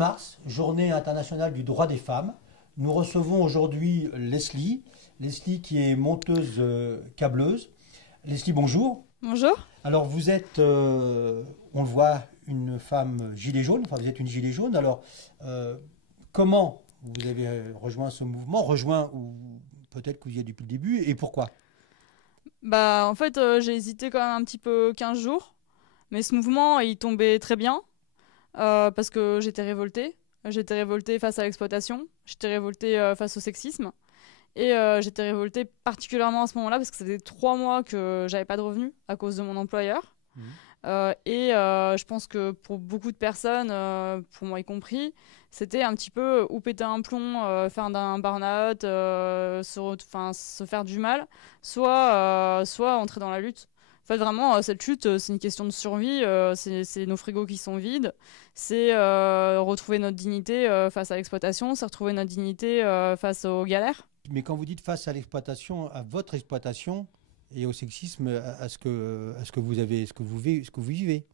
mars, journée internationale du droit des femmes. Nous recevons aujourd'hui Leslie. Leslie qui est monteuse câbleuse. Leslie, bonjour. Bonjour. Alors vous êtes, on le voit, une femme gilet jaune. Enfin, vous êtes une gilet jaune. Alors, comment vous avez rejoint ce mouvement? Rejoint ou peut-être que vous y êtes depuis le début, et pourquoi? Bah, en fait, j'ai hésité quand même un petit peu 15 jours. Mais ce mouvement, il tombait très bien. Parce que j'étais révoltée. J'étais révoltée face à l'exploitation. J'étais révoltée face au sexisme. Et j'étais révoltée particulièrement à ce moment-là parce que ça faisait 3 mois que j'avais pas de revenus à cause de mon employeur. Mmh. Je pense que pour beaucoup de personnes, pour moi y compris, c'était un petit peu ou péter un plomb, faire un burn-out, se faire du mal, soit entrer dans la lutte. En fait, vraiment, cette lutte, c'est une question de survie. C'est nos frigos qui sont vides. C'est retrouver notre dignité face à l'exploitation. C'est retrouver notre dignité face aux galères. Mais quand vous dites face à l'exploitation, à votre exploitation et au sexisme, à ce que vous vivez,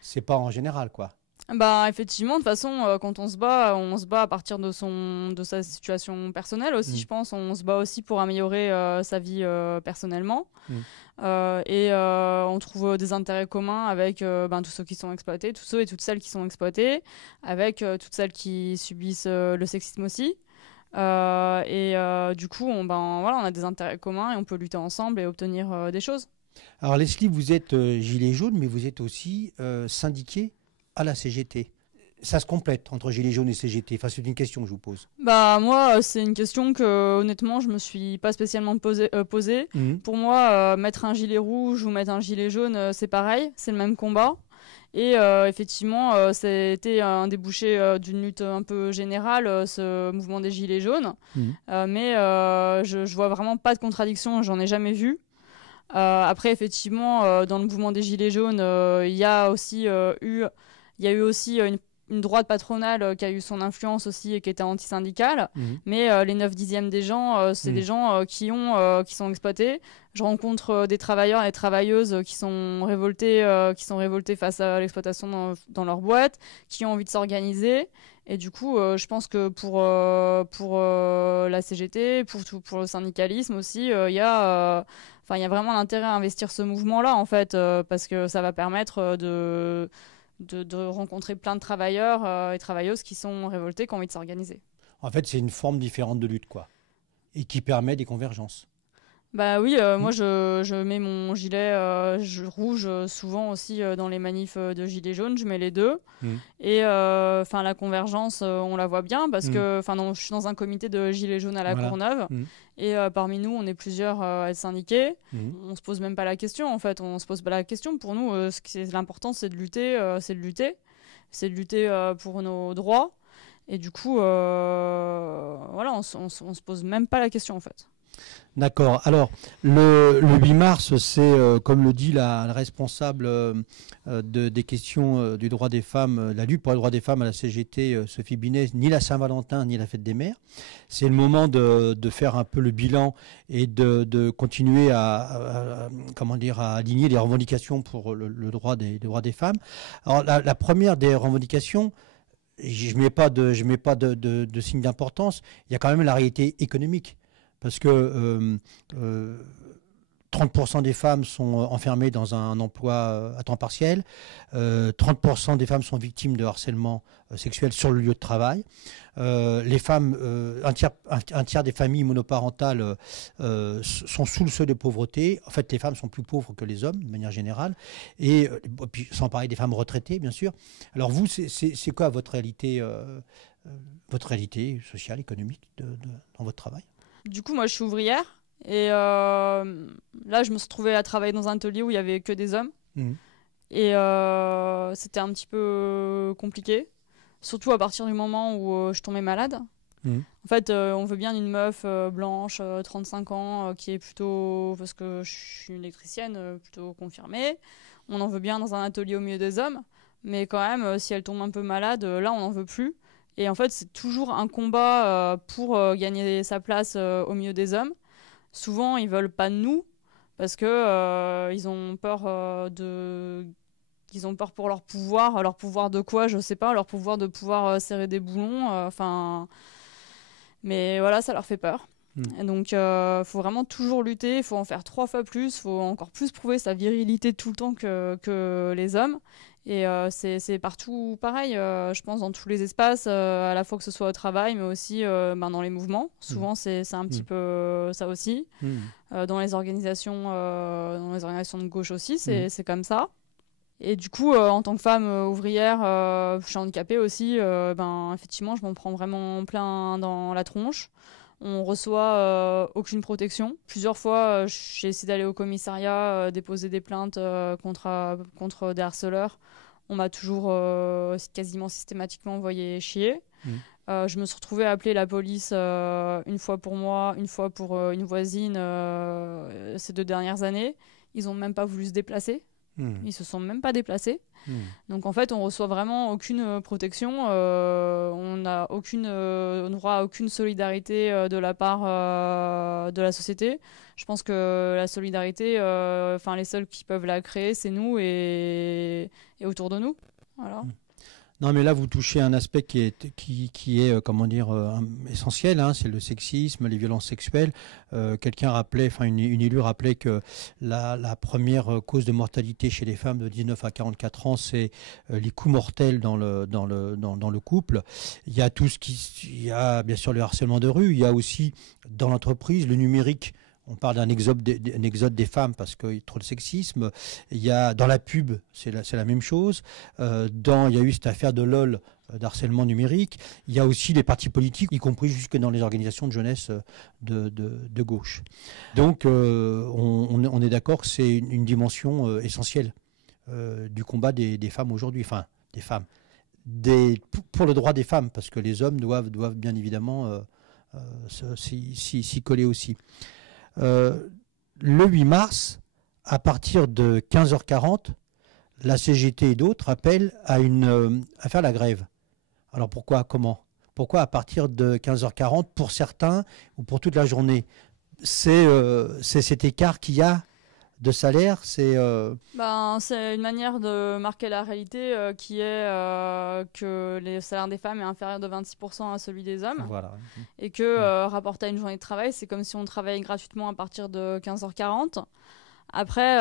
c'est pas en général, quoi. Bah, effectivement, de toute façon, quand on se bat à partir de sa situation personnelle aussi, je pense. On se bat aussi pour améliorer sa vie personnellement. On trouve des intérêts communs avec tous ceux qui sont exploités, tous ceux et toutes celles qui sont exploités, avec toutes celles qui subissent le sexisme aussi. Du coup, on a des intérêts communs et on peut lutter ensemble et obtenir des choses. Alors Leslie, vous êtes gilet jaune, mais vous êtes aussi syndiquée à la CGT. Ça se complète entre gilet jaune et CGT. Enfin, c'est une question que je vous pose. Bah moi, c'est une question que honnêtement, je me suis pas spécialement posée. Pour moi, mettre un gilet rouge ou mettre un gilet jaune, c'est pareil, c'est le même combat. Et effectivement, c'était un débouché d'une lutte un peu générale, ce mouvement des gilets jaunes. Je vois vraiment pas de contradiction, j'en ai jamais vu. Après, effectivement, dans le mouvement des gilets jaunes, il y a eu aussi une droite patronale qui a eu son influence aussi et qui était anti-syndicale. Mais les 9/10 des gens, c'est des gens qui sont exploités. Je rencontre des travailleurs et travailleuses qui sont révoltés face à l'exploitation dans leur boîte, qui ont envie de s'organiser. Et du coup, je pense que pour la CGT, pour le syndicalisme aussi, il y a vraiment l'intérêt à investir ce mouvement-là, en fait, parce que ça va permettre de rencontrer plein de travailleurs et travailleuses qui sont révoltés, qui ont envie de s'organiser. En fait, c'est une forme différente de lutte, quoi, et qui permet des convergences. Bah oui, moi je mets mon gilet rouge souvent aussi dans les manifs de gilets jaunes, je mets les deux. Et la convergence, on la voit bien parce que je suis dans un comité de gilets jaunes à la Courneuve et parmi nous, on est plusieurs à être syndiqués. On se pose même pas la question, en fait, on se pose pas la question. Pour nous, l'important, c'est de lutter, c'est de lutter pour nos droits. Et du coup, on se pose même pas la question, en fait. D'accord. Alors, le 8 mars, c'est, comme le dit la responsable des questions du droit des femmes, la lutte pour les droits des femmes à la CGT, Sophie Binet, ni la Saint-Valentin, ni la fête des mères. C'est le moment de faire un peu le bilan et de continuer à aligner les revendications pour le droit des femmes. Alors, la première des revendications, je mets pas de signe d'importance, il y a quand même la réalité économique. Parce que 30% des femmes sont enfermées dans un emploi à temps partiel, 30% des femmes sont victimes de harcèlement sexuel sur le lieu de travail. Les femmes, un tiers des familles monoparentales sont sous le seuil de pauvreté. En fait, les femmes sont plus pauvres que les hommes, de manière générale. Et puis, sans parler des femmes retraitées, bien sûr. Alors vous, c'est quoi votre réalité sociale, économique dans votre travail? Du coup, moi, je suis ouvrière. Et là, je me suis retrouvée à travailler dans un atelier où il n'y avait que des hommes. Et c'était un petit peu compliqué. Surtout à partir du moment où je tombais malade. En fait, on veut bien une meuf blanche, 35 ans, qui est plutôt... Parce que je suis une électricienne plutôt confirmée. On en veut bien dans un atelier au milieu des hommes. Mais quand même, si elle tombe un peu malade, là, on n'en veut plus. Et en fait, c'est toujours un combat pour gagner sa place au milieu des hommes. Souvent, ils veulent pas de nous parce que ils ont peur Ils ont peur pour leur pouvoir de quoi, je sais pas, leur pouvoir de pouvoir serrer des boulons, mais voilà, ça leur fait peur. Et donc, faut vraiment toujours lutter, il faut en faire 3 fois plus, il faut encore plus prouver sa virilité tout le temps que les hommes. Et c'est partout pareil, je pense, dans tous les espaces, à la fois que ce soit au travail, mais aussi dans les mouvements. Souvent, c'est un petit peu ça aussi. Dans les organisations de gauche aussi, c'est comme ça. Et du coup, en tant que femme ouvrière, je suis handicapée aussi, effectivement, je m'en prends vraiment plein dans la tronche. On reçoit aucune protection. Plusieurs fois, j'ai essayé d'aller au commissariat, déposer des plaintes contre des harceleurs. On m'a toujours quasiment systématiquement envoyé chier. Je me suis retrouvée à appeler la police une fois pour moi, une fois pour une voisine ces 2 dernières années. Ils n'ont même pas voulu se déplacer. Ils se sont même pas déplacés. Donc en fait, on reçoit vraiment aucune protection. On n'a droit à aucune solidarité de la part de la société. Je pense que la solidarité, les seuls qui peuvent la créer, c'est nous et autour de nous. Voilà. Non, mais là, vous touchez un aspect qui est comment dire, essentiel, hein, c'est le sexisme, les violences sexuelles. Quelqu'un rappelait, une élue rappelait que la première cause de mortalité chez les femmes de 19 à 44 ans, c'est les coups mortels dans le couple. Il y a bien sûr le harcèlement de rue, il y a aussi dans l'entreprise le numérique. On parle d'un exode des femmes parce qu'il y a trop de sexisme. Il y a, dans la pub, c'est la même chose. Il y a eu cette affaire de LOL, d'harcèlement numérique. Il y a aussi les partis politiques, y compris jusque dans les organisations de jeunesse de gauche. Donc, on est d'accord que c'est une dimension essentielle du combat des femmes aujourd'hui. Enfin, des femmes. Pour le droit des femmes, parce que les hommes doivent bien évidemment s'y coller aussi. Le 8 mars, à partir de 15h40, la CGT et d'autres appellent à faire la grève. Alors pourquoi, comment? Pourquoi à partir de 15h40 pour certains ou pour toute la journée? C'est cet écart qu'il y a de salaire, c'est une manière de marquer la réalité qui est que le salaire des femmes est inférieur de 26% à celui des hommes. Voilà. Et que rapporté à une journée de travail, c'est comme si on travaillait gratuitement à partir de 15h40. Après,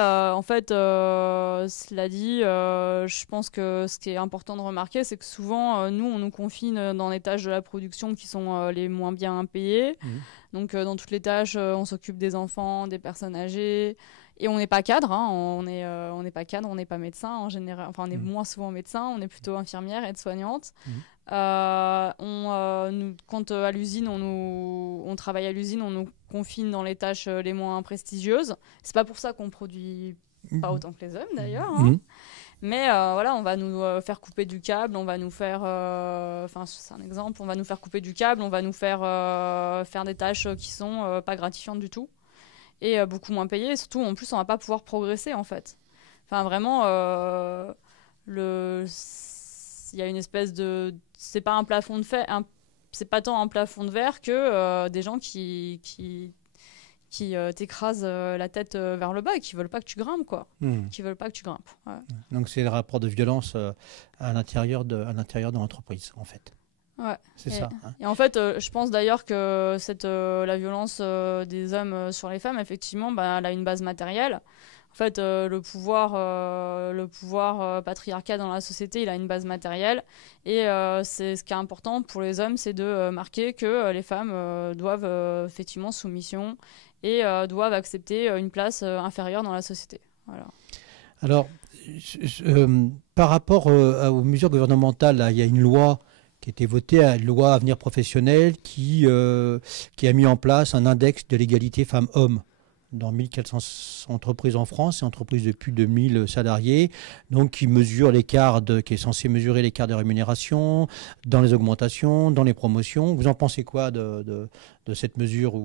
cela dit, je pense que ce qui est important de remarquer, c'est que souvent, nous, on nous confine dans les tâches de la production qui sont les moins bien payées. Donc, dans toutes les tâches, on s'occupe des enfants, des personnes âgées. Et on n'est pas cadre, hein. On n'est pas cadre, on n'est pas médecin en général. Enfin, on est moins souvent médecin, on est plutôt infirmière, aide-soignante. Quand à l'usine, on travaille à l'usine, on nous confine dans les tâches les moins prestigieuses. C'est pas pour ça qu'on produit pas autant que les hommes d'ailleurs. Hein. Mais on va nous faire couper du câble, on va nous faire, c'est un exemple, on va nous faire couper du câble, on va nous faire faire des tâches qui sont pas gratifiantes du tout. Et beaucoup moins payé, et surtout en plus on va pas pouvoir progresser en fait. Enfin vraiment, il y a une espèce de, c'est pas un plafond de fer, c'est pas tant un plafond de verre que des gens qui t'écrasent la tête vers le bas et qui veulent pas que tu grimpes quoi, qui veulent pas que tu grimpes. Ouais. Donc c'est le rapport de violence à l'intérieur de l'entreprise en fait. Ouais. C'est ça. Hein. Et en fait, je pense d'ailleurs que la violence des hommes sur les femmes, effectivement, elle a une base matérielle. En fait, le pouvoir patriarcal dans la société, il a une base matérielle. Et c'est ce qui est important pour les hommes, c'est de marquer que les femmes doivent effectivement soumission et doivent accepter une place inférieure dans la société. Voilà. Alors, par rapport aux mesures gouvernementales, là, il y a une loi qui a été votée, une loi Avenir Professionnel, qui a mis en place un index de l'égalité femmes-hommes dans 1400 entreprises en France, et entreprises de plus de 1000 salariés, donc qui est censé mesurer l'écart de rémunération dans les augmentations, dans les promotions. Vous en pensez quoi de cette mesure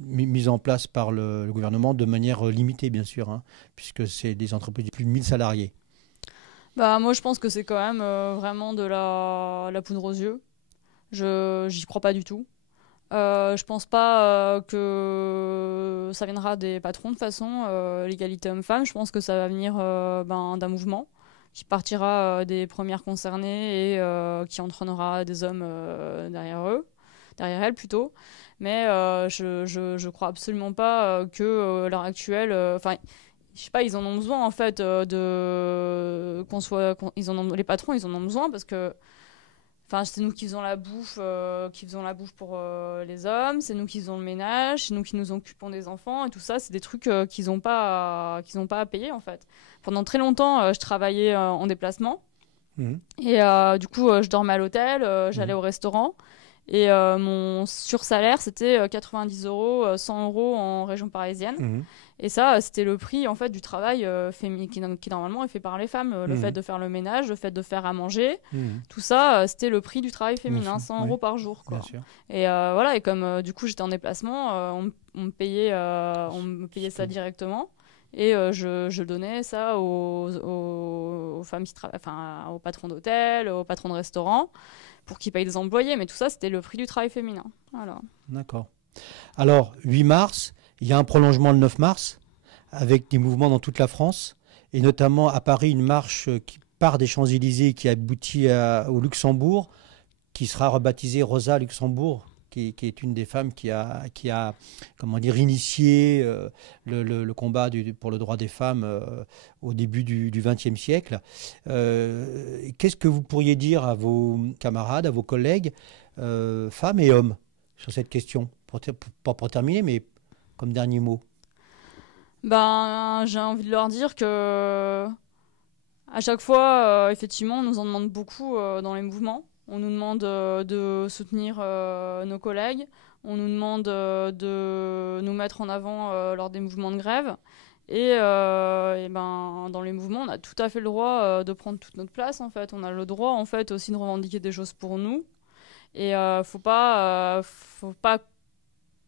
mise en place par le gouvernement de manière limitée, bien sûr, hein, puisque c'est des entreprises de plus de 1000 salariés? Moi, je pense que c'est quand même vraiment de la poudre aux yeux. J'y crois pas du tout. Je pense pas que ça viendra des patrons de toute façon, l'égalité homme-femme. Je pense que ça va venir d'un mouvement qui partira des premières concernées et qui entraînera des hommes derrière elles plutôt. Mais je crois absolument pas que l'heure actuelle, je sais pas, ils en ont besoin en fait les patrons, ils en ont besoin parce que c'est nous qui faisons la bouffe, pour les hommes, c'est nous qui faisons le ménage, c'est nous qui nous occupons des enfants et tout ça, c'est des trucs qu'ils n'ont pas à payer en fait. Pendant très longtemps, je travaillais en déplacement et du coup, je dormais à l'hôtel, j'allais au restaurant et mon sursalaire c'était 90 €, 100 € en région parisienne. Et ça, c'était le prix en fait du travail qui normalement est fait par les femmes. Le fait de faire le ménage, le fait de faire à manger, tout ça, c'était le prix du travail féminin, 100 € par jour. Quoi. Et voilà, et comme du coup j'étais en déplacement, on me payait ça directement. Et je donnais ça aux femmes qui travaillent, aux patrons d'hôtel, aux patrons de restaurants, pour qu'ils payent des employés. Mais tout ça, c'était le prix du travail féminin. Voilà. D'accord. Alors, 8 mars, il y a un prolongement le 9 mars, avec des mouvements dans toute la France, et notamment à Paris, une marche qui part des Champs-Élysées, qui aboutit au Luxembourg, qui sera rebaptisée Rosa Luxembourg, qui est une des femmes qui a comment dire, initié le combat pour le droit des femmes au début du XXe siècle. Qu'est-ce que vous pourriez dire à vos camarades, à vos collègues, femmes et hommes, sur cette question, pas pour terminer, mais comme dernier mot? J'ai envie de leur dire que à chaque fois, effectivement, on nous en demande beaucoup dans les mouvements. On nous demande de soutenir nos collègues. On nous demande de nous mettre en avant lors des mouvements de grève. Et dans les mouvements, on a tout à fait le droit de prendre toute notre place. En fait, on a le droit en fait aussi de revendiquer des choses pour nous. Et faut pas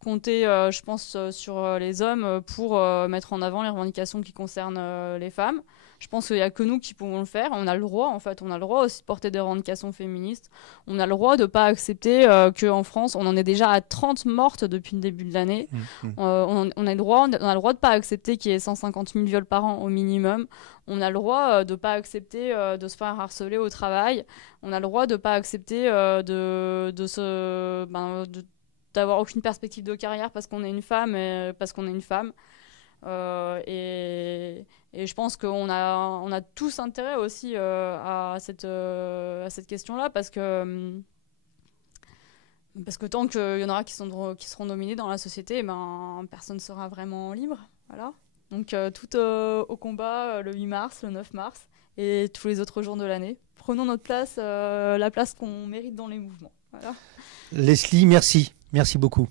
compter, je pense, sur les hommes pour mettre en avant les revendications qui concernent les femmes. Je pense qu'il n'y a que nous qui pouvons le faire. On a le droit, en fait. On a le droit aussi de porter des revendications féministes. On a le droit de ne pas accepter qu'en France, on en est déjà à 30 mortes depuis le début de l'année. On a le droit de ne pas accepter qu'il y ait 150 000 viols par an au minimum. On a le droit de ne pas accepter de se faire harceler au travail. On a le droit de ne pas accepter d'avoir aucune perspective de carrière parce qu'on est une femme. Et je pense qu'on a tous intérêt aussi à cette question-là parce que tant qu'il y en aura qui seront dominés dans la société, personne ne sera vraiment libre. Voilà. Donc tout au combat le 8 mars, le 9 mars et tous les autres jours de l'année. Prenons notre place, la place qu'on mérite dans les mouvements. Voilà. Leslie, merci. Merci beaucoup.